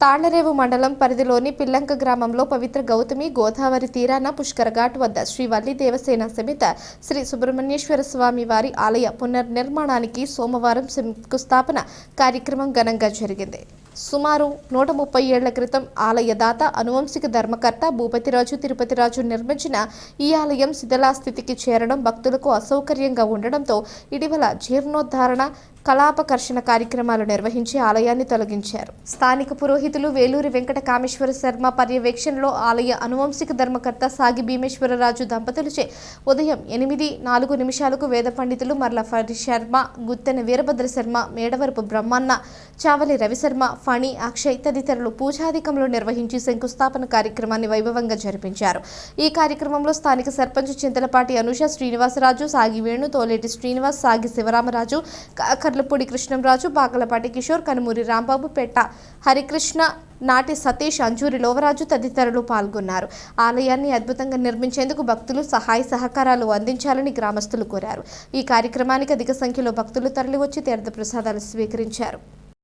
తాళ్ళరేవు మండలం పరిధిలోని పిల్లంక గ్రామంలో పవిత్ర గౌతమి గోదావరి తీరాన పుష్కర ఘాట్ వద్ద శ్రీ వల్లి దేవసేన సమేత శ్రీ సుబ్రహ్మణ్యేశ్వర స్వామి వారి ఆలయ పునర్నిర్మాణానికి సోమవారం శంకుస్థాపన కార్యక్రమం ఘనంగా జరిగింది. సుమారు నూట ముప్పై ఏళ్ళ క్రితం ఆలయదాత అనువంశిక ధర్మకర్త భూపతిరాజు తిరుపతిరాజు నిర్మించిన ఈ ఆలయం శిథిలాస్థితికి చేరడం భక్తులకు అసౌకర్యంగా ఉండడంతో ఇటీవల జీర్ణోద్ధారణ కళాపకర్షణ కార్యక్రమాలు నిర్వహించి ఆలయాన్ని తొలగించారు. స్థానిక పురోహితులు వేలూరి వెంకట కామేశ్వర శర్మ పర్యవేక్షణలో ఆలయ అనువంశిక ధర్మకర్త సాగి భీమేశ్వరరాజు దంపతులచే ఉదయం ఎనిమిది నాలుగు నిమిషాలకు వేద పండితులు మర్ల ఫరి శర్మ గుత్తెన వీరభద్ర శర్మ మేడవరపు బ్రహ్మన్న చావలి రవిశర్మ ఫణి అక్షయ్ తదితరులు పూజాధికంలో నిర్వహించి శంకుస్థాపన కార్యక్రమాన్ని వైభవంగా జరిపించారు. ఈ కార్యక్రమంలో స్థానిక సర్పంచ్ చింతలపాటి అనుష శ్రీనివాసరాజు సాగి వేణు తోలేటి శ్రీనివాస్ సాగి శివరామరాజు కర్లపూడి కృష్ణంరాజు బాగలపాటి కిషోర్ కనుమూరి రాంబాబు పెట్ట హరికృష్ణ నాటి సతీష్ అంజూరి లోవరాజు తదితరులు పాల్గొన్నారు. ఆలయాన్ని అద్భుతంగా నిర్మించేందుకు భక్తులు సహాయ సహకారాలు అందించాలని గ్రామస్తులు కోరారు. ఈ కార్యక్రమానికి అధిక సంఖ్యలో భక్తులు తరలివచ్చి తీర్థ ప్రసాదాలు స్వీకరించారు.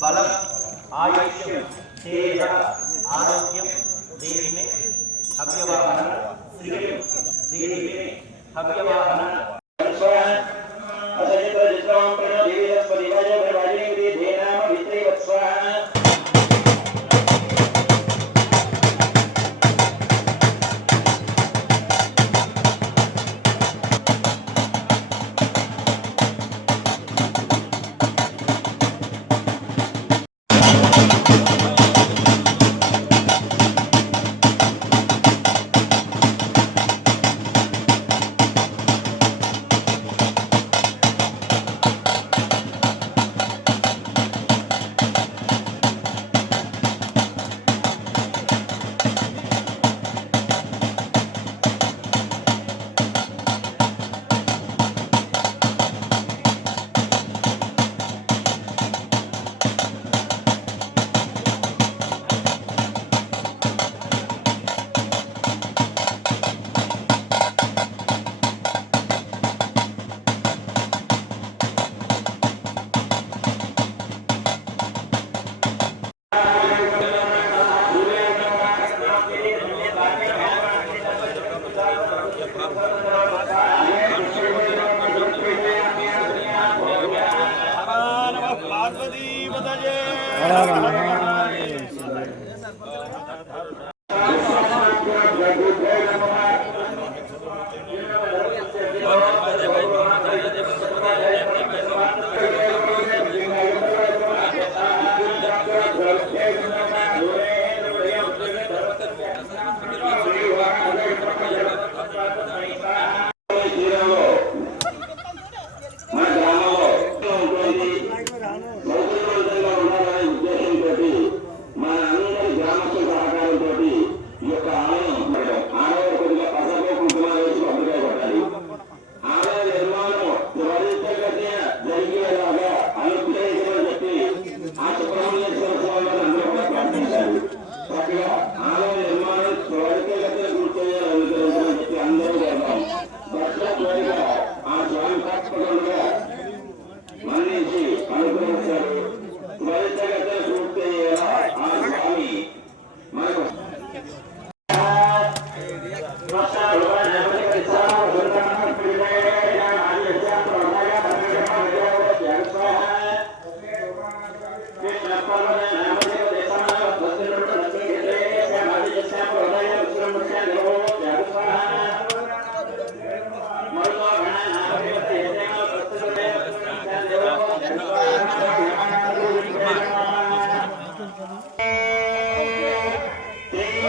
बलम आयुष्य देह आरोग्यम देह में हव्यवाहन श्रियम देह में हव्यवाहन அதான்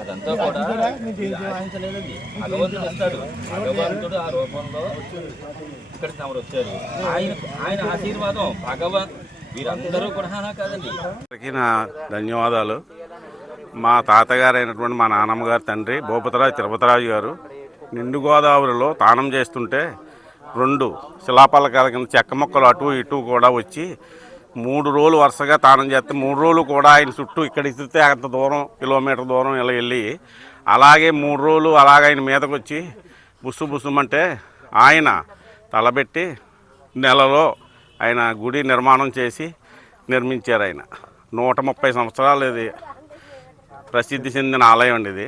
అదంతా కూడా భగవంతుడు ఇస్తాడు భగవంతుడు ఆ రూపంలో ఇక్కడ తమరు వచ్చారు. ఆయన ఆయన ఆశీర్వాదం భగవన్ వీరందరూ కూడా కాదండి. అందరికీ నా ధన్యవాదాలు. మా తాతగారు అయినటువంటి మా నాన్నమ్మ గారి తండ్రి భూపతిరాజు తిరుపతిరాజు గారు నిండు గోదావరిలో తానం చేస్తుంటే రెండు శిలాపలకాల కింద చెక్క మొక్కలు అటు ఇటు కూడా వచ్చి మూడు రోజులు వరుసగా తానం చేస్తే మూడు రోజులు కూడా ఆయన చుట్టూ ఇక్కడ ఇస్తే అంత దూరం కిలోమీటర్ దూరం ఇలా వెళ్ళి అలాగే మూడు రోజులు అలాగే ఆయన మీదకు వచ్చి బుస్సు బుస్సుమంటే ఆయన తలబెట్టి నెలలో ఆయన గుడి నిర్మాణం చేసి నిర్మించారు ఆయన. నూట ముప్పై సంవత్సరాలు ఇది ప్రసిద్ధి చెందిన ఆలయం అండి ఇది.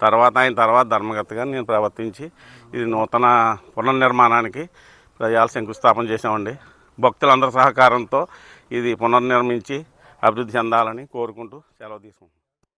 తర్వాత ఆయన తర్వాత ధర్మగతగా నేను ప్రవర్తించి ఇది నూతన పునర్నిర్మాణానికి ప్రజలు శంకుస్థాపన చేసామండి భక్తులందరి సహకారంతో ఇది పునర్నిర్మించి అభివృద్ధి చెందాలని కోరుకుంటూ సెలవు తీసుకుంటాం